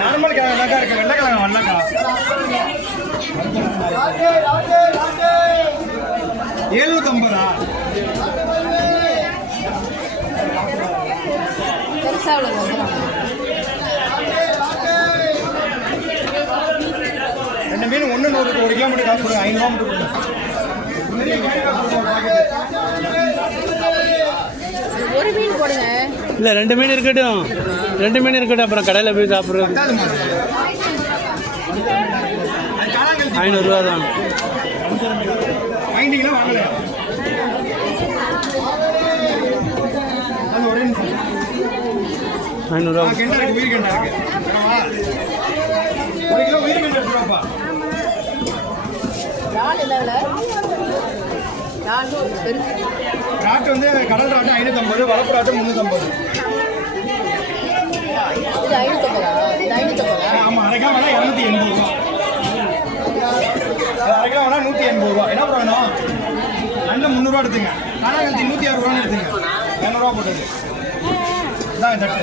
Normal கிழங்கா இருக்கு, வெள்ளைக்கிழங்கு வரலக்கா. 750. ரெண்டு மீன் 1 100 1 kilo மட்டும் காசு கொடுங்க. 500 மட்டும் கொடுங்க. ஒரு மீன் போடுங்க. இல்லை 2 மீன் இருக்கட்டும், 2 மீன் இருக்கட்டும். அப்புறம் கடையில் போய் சாப்பிட்றது 500 ரூபா தான். வாங்கிட்டீங்களா? வாங்கல. அது ஒரே நிமிஷம். 500 ரூபா. கெண்டா இருக்கு, உயிர் கெண்டா இருக்கு. 1 கிலோ உயிர் கெண்டா எடுத்துருவாப்பா. ராட்டு வந்து கடல் ராட்டு 550, வளர்ப்பு ராட்டு 350. ஆமாம், அரை கிலோ வேணா 280 ரூபா. அரை கிலோ வேணா 180 ரூபா. என்ன பண்ணணும்? 300 எடுத்துங்க. காணாங்கழுத்தி 160 ரூபான்னு எடுத்துங்க. 200 ரூபா போட்டது. இதான் தட்டு.